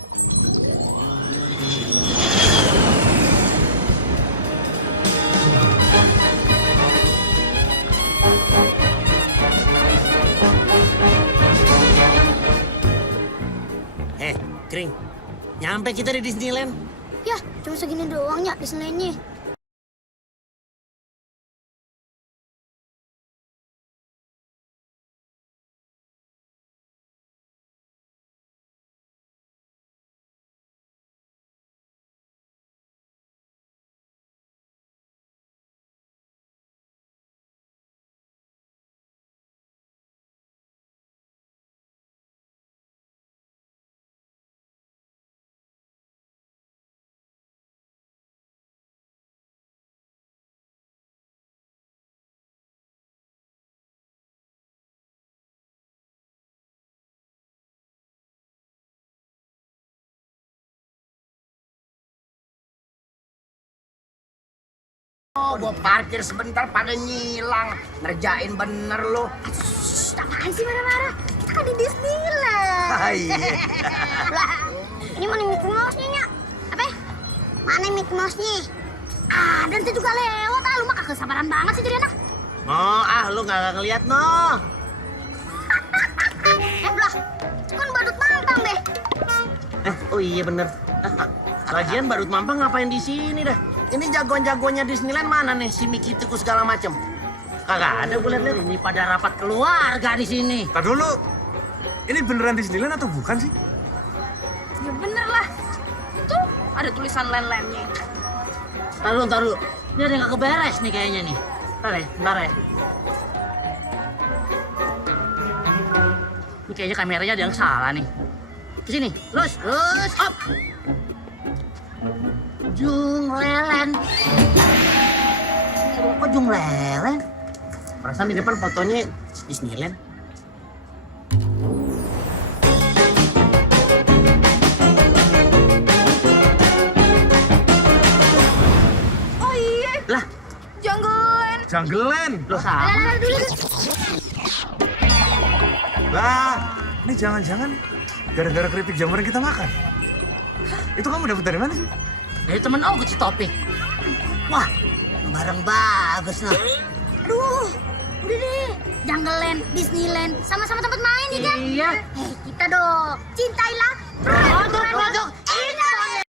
Kring, nyampe kita di Disneyland. Ya, cuma segini doang ya Disneyland-nya. Gua parkir sebentar pada nyilang. Ngerjain bener lo. Apaan sih marah-marah? Kita kan di Disneyland. Iya. Lah, ini mana Mickey Mouse-nya, Nyak? Apa? Mana Mickey Mouse-nya? Dan itu juga lewat. Lu mah kagak sabaran banget sih jadi anak. Lu nggak ngeliat no. Lah, kan badut mampang deh. Oh iya bener. Lagian badut mampang ngapain di sini dah? Ini jagoan-jagoannya Disneyland mana nih? Si Mickey Tikus segala macem. Kagak ada gue liat-liat. Ini pada rapat keluarga di sini. Tar dulu, ini beneran Disneyland atau bukan sih? Ya bener lah. Tuh, ada tulisan land-landnya. Taruh. Ini ada yang kagak beres nih kayaknya nih. Bentar ya. Ini kayaknya kameranya ada yang salah nih. Kesini. Lurus. Up. Jung Lelen. Kok Jung Lelen? Perasaan di depan fotonya Disneyland. Oh iya. Lah, Jungleland. Jungleland. lo sama. Lah, ini jangan-jangan gara-gara keripik jamur yang kita makan. Itu kamu dapat dari mana sih? Dari temen aku si Topik. Wah, barang bagus nah. Aduh, udah deh. Jungleland, Disneyland, sama-sama tempat main ya kan? Iya. Kita dong, cintailah produk-produk Indonesia.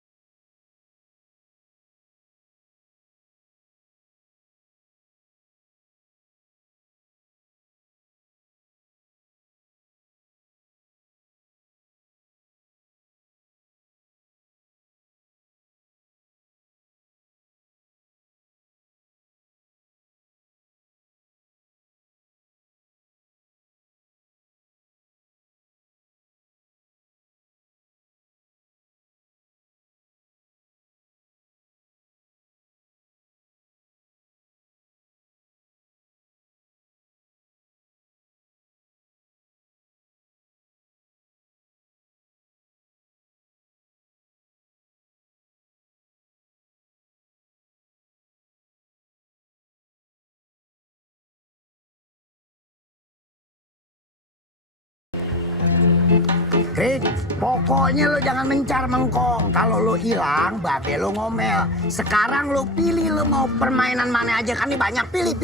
Rik, pokoknya lo jangan mencar mengkong. Kalau lo hilang, babe lo ngomel. Sekarang lo pilih lo mau permainan mana aja. Kan ini banyak, pilih.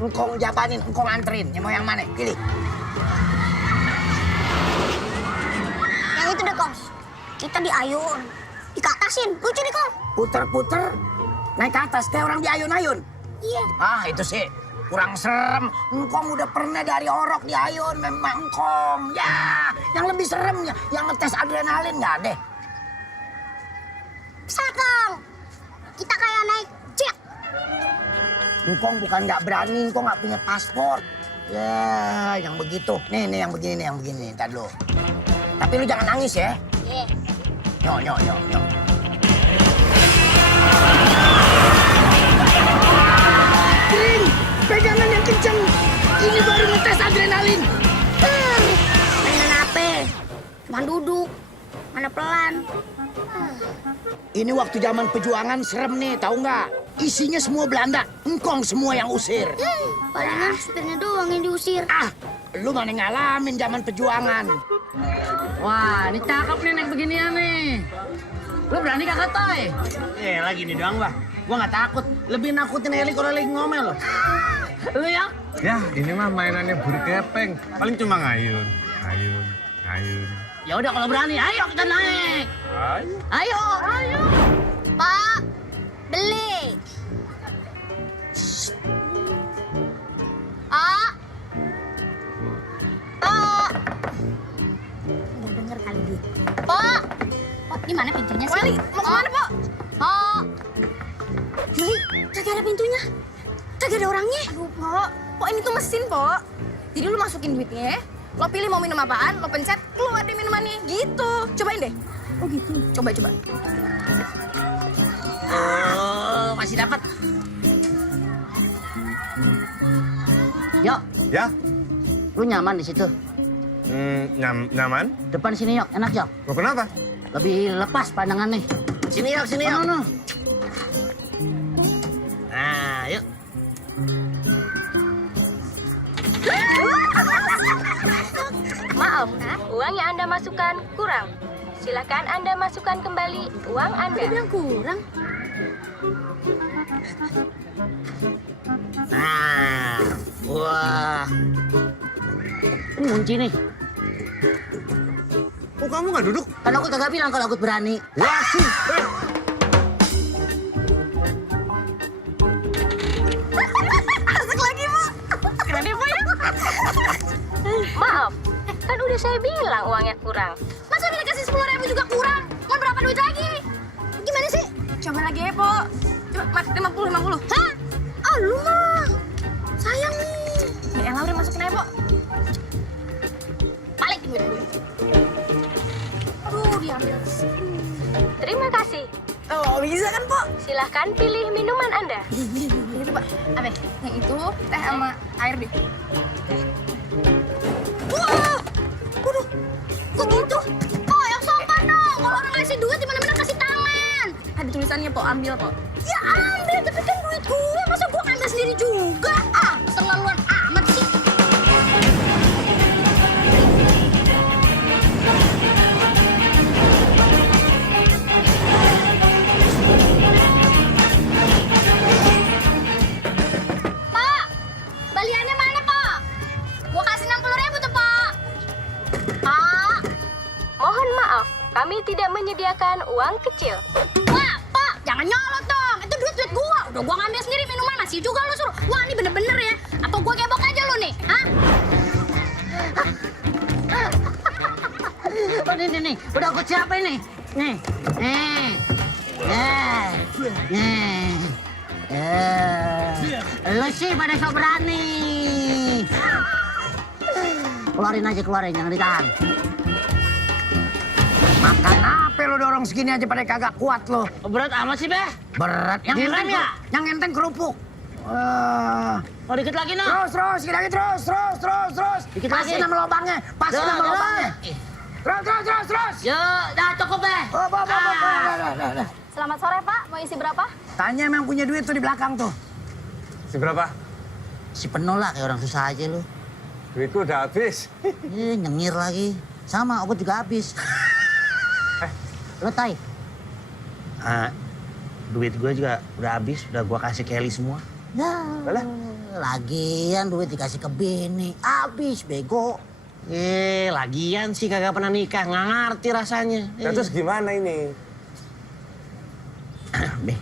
Engkong jabanin, engkong anterin. Mau yang mana? Pilih. Yang itu deh, Kong. Kita diayun, dikatasin. Lucu nih, Kong. Puter-puter, naik ke atas kayak orang diayun-ayun. Iya. Ah, itu sih kurang serem. Engkong udah pernah dari orok diayun, memang engkong. Ya, yang lebih serem ya, yang ngetes adrenalin nggak deh. Bisa, Kong. Kita kayak naik jet. Engkong bukan nggak berani, engkong nggak punya paspor. Ya, yang begitu. Nih, yang begini. Ntar dulu. Tapi lu jangan nangis ya. Iya. Nyok. Kering, pegangan yang kenceng. Ini baru ngetes adrenalin. Mainan apa? Cuma duduk. Mana pelan. Ini waktu zaman perjuangan serem nih, tahu nggak? Isinya semua Belanda, engkong semua yang usir. Palingan supirnya doang yang diusir. Ah, lu mana ngalamin zaman perjuangan? Wah, ini cakep nih naik beginian nih. Lu berani kagak, Toy? Lagi nih doang, Bah. Gua nggak takut. Lebih nakutin Eli kalau lagi ngomel loh. Lu ya? Ya, ini mah mainannya buri kepeng. Paling cuma ngayun. Ya udah kalau berani, ayo kita naik. Ayo. Pak, beli. Pak. Nggak denger kali dia. Pak. Oh, di mana pintunya sih? Wali, mau kemana, Pok? Pak. Juli, kagak ada pintunya. Kagak ada orangnya. Aduh, Pok ini tuh mesin, Pok. Jadi lu masukin duitnya, lo pilih mau minum apaan, lo pencet, keluar deh minumannya. Gitu. Cobain deh. Oh gitu. Coba. Oh, masih dapat. Yok, Ya, lu nyaman di situ. nyaman. Depan sini, Yok. Enak, Yok. Lo kenapa? Lebih lepas pandangan nih. Sini Yok. No. Nah, yuk. Maaf, uang yang Anda masukkan kurang. Silakan Anda masukkan kembali uang Anda. Bilang kurang. Nah, wah. Ini kunci nih. Kok kamu nggak duduk? Kan aku kagak bilang kalau aku berani. Wah, sih. Asik lagi, Bu. Keren deh, Bu ya. Maaf, kan udah saya bilang uangnya kurang. Masa udah dikasih 10.000 juga kurang? Mau berapa duit lagi? Gimana sih? Coba lagi ya, Po. Coba, 50. Hah? Oh, lu mah. Sayang nih. Ya, yang udah masukin aja, Po. Balik duit gue. Bisa kan, Po? Silahkan pilih minuman Anda. Itu, Pak. Apa? Yang itu teh sama air deh. Wah, waduh, kok gitu? Oh, yang sopan dong. Kalau orang ngasih duit, di mana-mana kasih tangan. Ada tulisannya, Po. Ambil, Po. Ya ambil, tapi kan duit gue. Masa gue ambil sendiri juga? Ah, keterlaluan amat sih. Pak, baliannya mana, Pak? Gue kasih 60.000 tuh, Pak. Pak. Mohon maaf, kami tidak menyediakan uang kecil. Wah, Pak, jangan nyolot dong. Itu duit gua. Udah gua ngambil sendiri minuman, masih juga lu suruh. Wah, ini bener-bener ya. Apa gua gebok aja lu nih? Hah? Oh, nih. Udah aku siapa ini? Nih. Lu sih pada sok berani. Keluarin, jangan ditahan. Makan apa lu dorong segini aja pada kagak kuat lo. Berat amat sih, Beh. Berat. Direm ya? Yang enteng kerupuk. Oh, dikit lagi, no. Terus, terus. Dikit Pasti lagi. nama lobangnya. Pasti Dah, nama dah. lobangnya. Terus. Yuk, dah cukup, Beh. Dah. Selamat sore, Pak. Mau isi berapa? Tanya yang punya duit tuh di belakang tuh. Si berapa? Si penuh lah, kayak orang susah aja lu. Duitku udah habis. Nyengir lagi. Sama, obat juga habis. Lo, Tai? Duit gue juga udah habis, udah gue kasih Kelly semua. Ya, lagian duit dikasih ke bini. Habis, bego. Lagian sih kagak pernah nikah, nggak ngerti rasanya. Ya, terus gimana ini? Beh,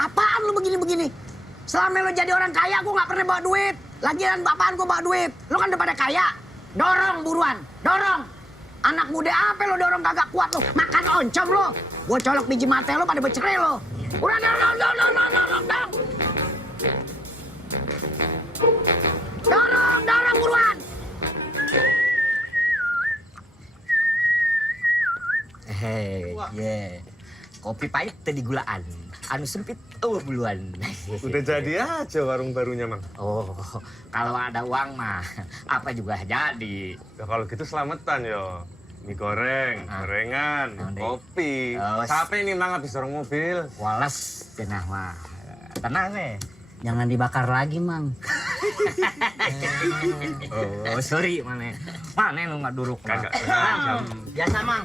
Apaan lu begini-begini? Selama lu jadi orang kaya, gua nggak pernah bawa duit. Lagian apaan gua bawa duit? Lu kan udah pada kaya. Dorong buruan, dorong. Anak muda apa lu dorong kagak kuat lu? Makan oncom lu. Gua colok biji mata lu pada bercerai lu. Udah, dorong. Dorong buruan. Kopi pahit tadi gulaan. Anu sempit, buluan. Udah jadi aja warung barunya, Mang. Oh, kalau ada uang mah, apa juga jadi. Ya kalau gitu selamatan yo. Mie goreng, gorengan, kopi. Capek nih, Mang, habis dorong mobil. Walas, cenah mah. Tenang nih. Jangan dibakar lagi, Mang. Oh, sorry, Mana lu nggak duruk? Kagak. Biasa, Mang.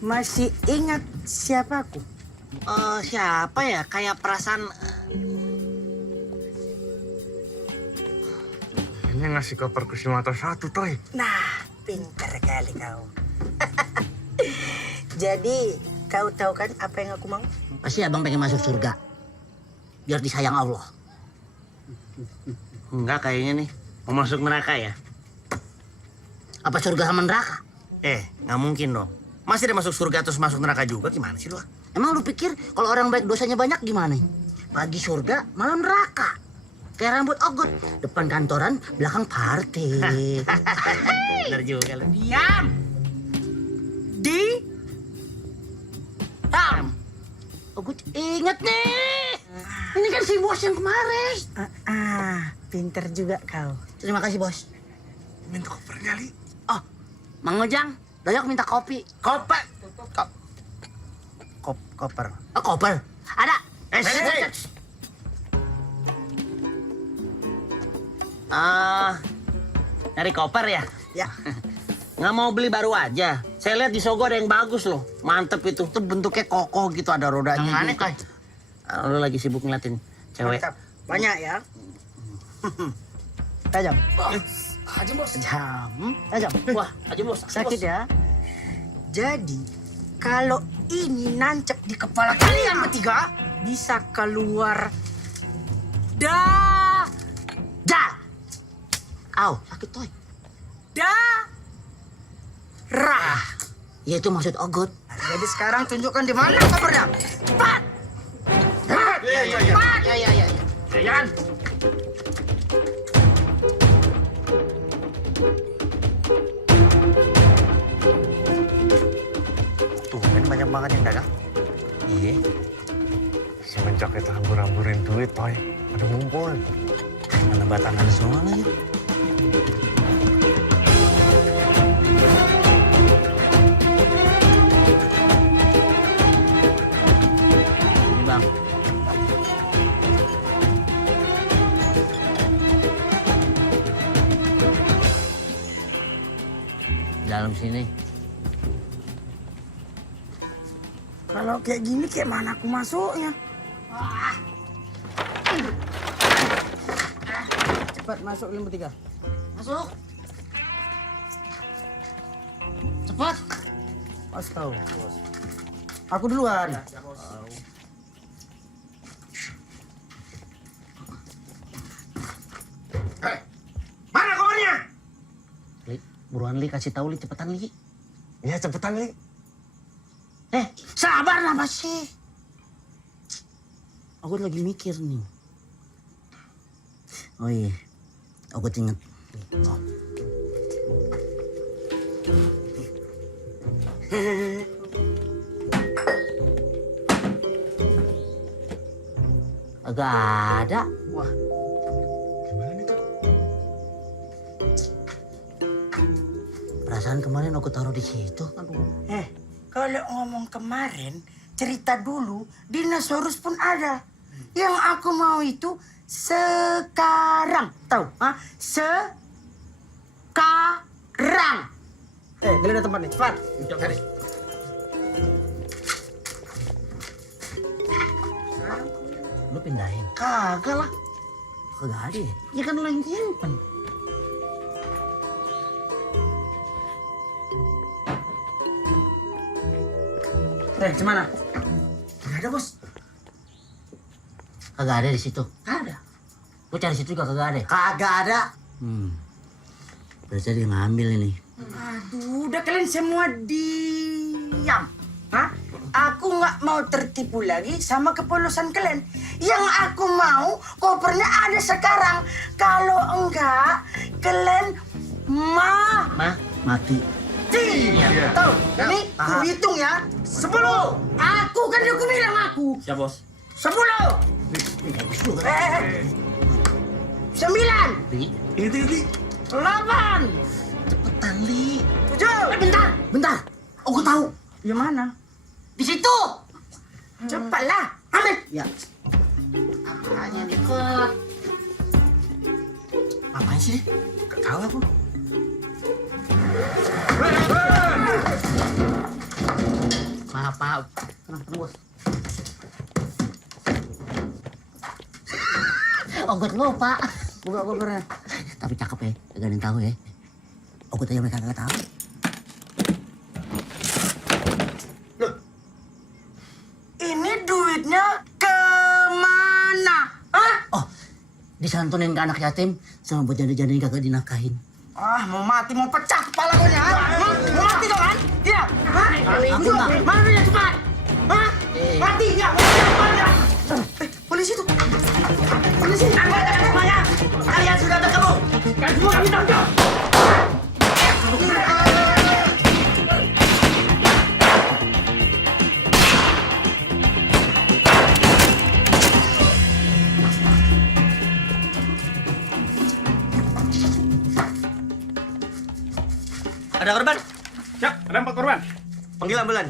Masih ingat siapa aku? siapa ya? Kayak perasaan... Ini ngasih koperku si mata satu, Toy. Nah, pintar kali kau. Jadi, kau tahu kan apa yang aku mau? Pasti abang pengen masuk surga. Biar disayang Allah. Enggak kayaknya nih. Mau masuk neraka ya? Apa surga sama neraka? Nggak mungkin dong. Masih ada masuk surga terus masuk neraka juga, gimana sih lu? Emang lu pikir kalau orang baik dosanya banyak gimana? Pagi surga, malam neraka. Kayak rambut ogot, depan kantoran, belakang party. Bener juga lu. Diam! Ogot inget nih. Ini kan si bos yang kemarin. Pinter juga kau. Terima kasih bos. Minta kopernya, Li. Oh, Mang Ojang, Doyok minta kopi. Koper. Koper. Oh, koper. Ada. Nyari koper ya? Ya. Nggak mau beli baru aja. Saya lihat di Sogo ada yang bagus loh. Mantep itu. Tuh bentuknya kokoh gitu, ada rodanya. Yang mana, gitu. Kai? Lu lagi sibuk ngeliatin cewek. Mantap. Banyak ya. Tajam. Aja bos. Tajam. Wah, aja bos. Sakit ya. Jadi, kalau ini nancep di kepala kalian bertiga, bisa keluar Dah. Au, sakit toy. darah. Ya itu maksud ogot. Jadi sekarang tunjukkan di mana kopernya. Cepat. Ya. Jangan. Semenjak kita hambur-hamburin duit, Toy, pada ngumpul. Mana batangan semua lagi. Ini bang. Dalam sini. Kalau kayak gini, kayak mana aku masuknya? Cepat masuk limbu 3. Masuk. Cepat. Pas tahu. Aku duluan. Mana kopernya? Li, buruan Li, kasih tahu Li, cepetan Li. Iya, cepetan, Li. Sabar lah masih. Aku lagi mikir nih. Oh iya, aku inget. Oh. Agak ada. Wah. Gimana tuh? Perasaan kemarin aku taruh di situ. Aduh. Kalau ngomong kemarin, cerita dulu, dinosaurus pun ada. Yang aku mau itu sekarang. Tahu? Sekarang. Geledah tempat nih, cepat. Cari. Lu pindahin? Kagak lah. Kagak ada ya? Ya kan lo yang simpen. Gimana? Kagak ada, Bos. Kagak ada di situ. Ada. Gua cari situ juga kagak ada. Kagak ada. Berarti dia ngambil ini. Aduh, udah kalian semua diam. Hah? Aku nggak mau tertipu lagi sama kepolosan kalian. Yang aku mau kopernya ada sekarang. Kalau enggak, kalian Mati. Iya. Tahu? Nih, aku hitung ya. 10. Aku kan aku bilang aku. Siap, Bos. 10. 9. Li, Ini, 8. cepetan Li. 7. Bentar. Aku tahu. Di mana? Di situ. Cepatlah. Ambil. Ya. Apanya deket? Apaan sih? Gak tahu aku. Maaf. Tenang, Bos. Oh, gue lupa. Buka kopernya. Tapi cakep ya, gak ada yang tahu ya. Aku tanya mereka gak tahu. Ini duitnya kemana? Hah? Oh, disantunin ke anak yatim sama buat janda-janda yang kagak dinafkahin. Ah, mau mati, mau pecah kepala gue ya. Mau mati dong kan? Dia. Hah? Aku nggak. Mana dia cepat? Hah? Mati ya? Mau mati apa? Polisi tuh. Polisi. Angkat semuanya. Kalian sudah bertemu. Kalian semua kami tangkap. Ada korban? Siap, ada 4 korban. Panggil ambulan.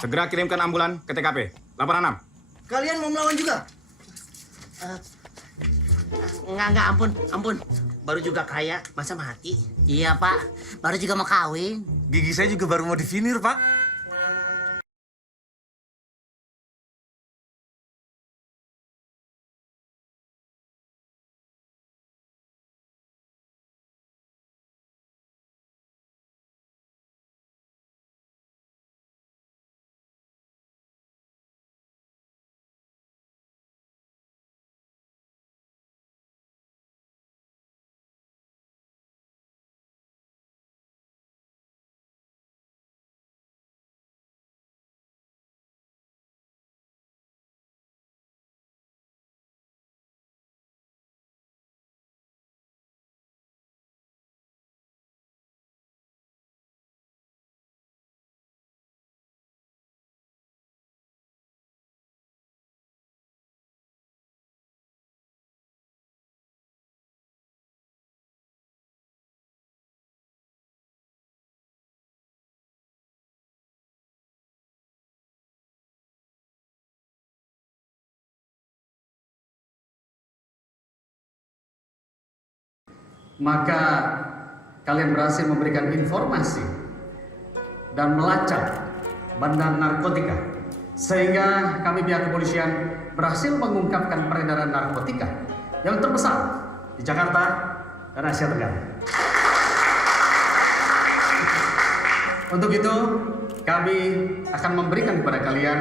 Segera kirimkan ambulan ke TKP. 86. Kalian mau melawan juga? Enggak, ampun. Baru juga kaya, masa mati? Iya, Pak. Baru juga mau kawin. Gigi saya juga baru mau divinir, Pak. maka kalian berhasil memberikan informasi dan melacak bandar narkotika, sehingga kami pihak kepolisian berhasil mengungkapkan peredaran narkotika yang terbesar di Jakarta dan Asia Tenggara. Untuk itu, kami akan memberikan kepada kalian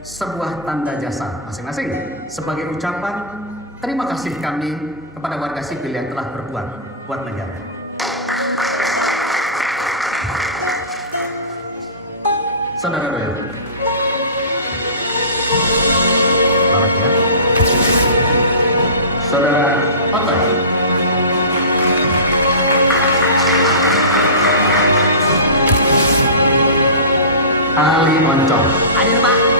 sebuah tanda jasa masing-masing sebagai ucapan terima kasih kami kepada warga sipil yang telah berbuat buat negara. Saudara Doyo, selamat ya. Saudara Otoy, Ali Oncom, Hadir, Pak.